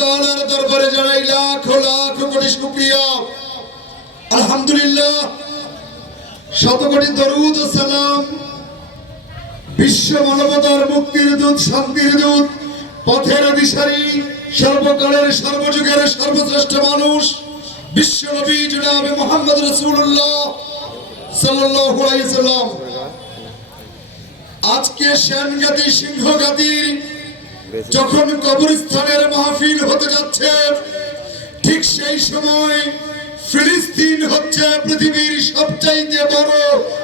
তাআলার দরবারে জানাই লাখ লাখ কোটি শুকরিয়া। আলহামদুলিল্লাহ শত কোটি দরুদ ও সালাম। বিশ্ব মানবতার মুক্তির দূত, শান্তির দূত, পথের দিশারি সর্বকালের সর্বযুগের সর্বশ্রেষ্ঠ মানুষ, বিশ্ব নবী জনাবে মোহাম্মদ রসুল্লাহ সাল্লাল্লাহু আলাইহি সাল্লাম আজকে শ্যানগাতি সিংহগাতির যখন কবরস্থানের মাহফিল হতে যাচ্ছে ঠিক সেই সময় ফিলিস্তিন হচ্ছে পৃথিবীর সবচাইতে বড়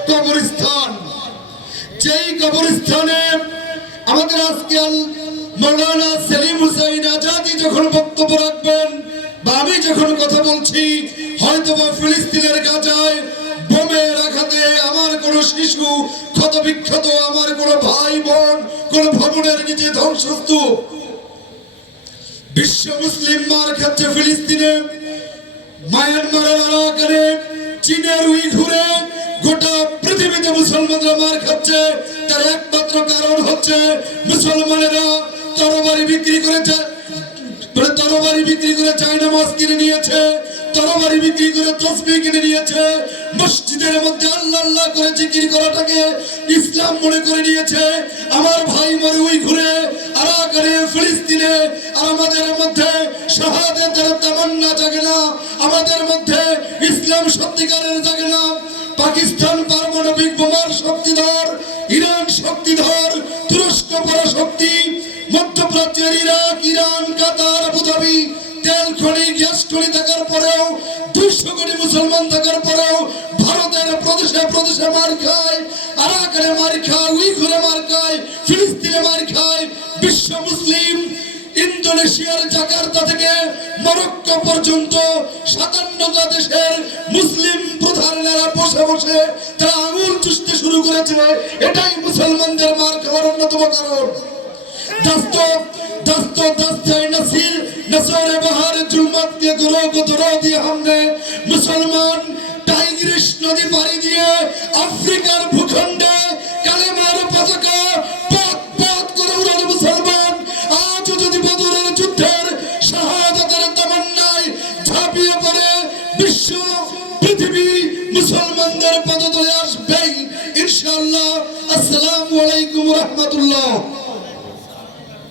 কবরস্থান। যেই কবরস্থানে আমাদের আজকাল মৌলানা সেলিম হুসাইন আজাদি যখন বক্তব্য রাখবেন বা আমি যখন কথা বলছি হয়তো বা ফিলিস্তিনের গাজায় বোমের আঘাতে আমার কোনো শিশু ক্ষত কোন ভবনের নিচে ধ্বংসস্তূপ? বিশ্ব মুসলিম মার খাচ্ছে ফিলিস্তিনে, মায়ানমারের চীনের গোটা পৃথিবীতে মুসলমানরা মার খাচ্ছে। তার একমাত্র কারণ হচ্ছে মুসলমানেরা তরবারি বিক্রি করেছে মানে তরবারি বিক্রি করে চায়না মাছ কিনে নিয়েছে। তরবারি বিক্রি করে তসবি কিনে নিয়েছে। মসজিদের মধ্যে আল্লাহ আল্লাহ করে জিকির করাটাকে ইসলাম মনে করে নিয়েছে। আমার ভাই মরে ওই ঘুরে আরাকানে, ফিলিস্তিনে, আর আমাদের মধ্যে শাহাদাতের তামান্না জাগে না। আমাদের মধ্যে ইসলাম সত্যিকারের জাগে না। পাকিস্তান পারমাণবিক বোমার শক্তিধর, ইরান শক্তিধর, তুরস্ক পরাশক্তি, মধ্যপ্রাচ্যের ইরাক, ইরান, কাতার, আবুধাবি তেল খনি, গ্যাস খনি থাকার পরেও, দুইশো কোটি মুসলমান থাকার পরেও ভারতের প্রদেশে প্রদেশে মার খায় আরাকারে মার খায়, উইঘুরে মার খায়, ফিলিস্তিনে মার খায়, বিশ্ব মুসলিম ইন্দোনেশিয়ার জাকার্তা থেকে মরক্কো পর্যন্ত সাতান্নটা দেশের মুসলিম প্রধান প্রধানেরা বসে বসে তারা আঙুল চুষতে শুরু করেছে। এটাই মুসলমানদের মার খাওয়ার অন্যতম কারণ। দাস্ত দাস্ত দাস্তায় নাসিল नसोरे बहार जुल्मत के गुरों को धरो दिया हमने मुसलमान টাইগ্রিস নদী পাড়ি দিয়ে আফ্রিকার ভূখণ্ডে কালেমার পতাকা পথ পথ করে উড়ানো মুসলমান আজ যদি বদরের যুদ্ধের শাহাদাতের তামান্নায় ঝাঁপিয়ে পড়ে বিশ্ব পৃথিবী মুসলমানদের পদতলে আসবেই ইনশাআল্লাহ আসসালামু আলাইকুম রহমতুল্লাহ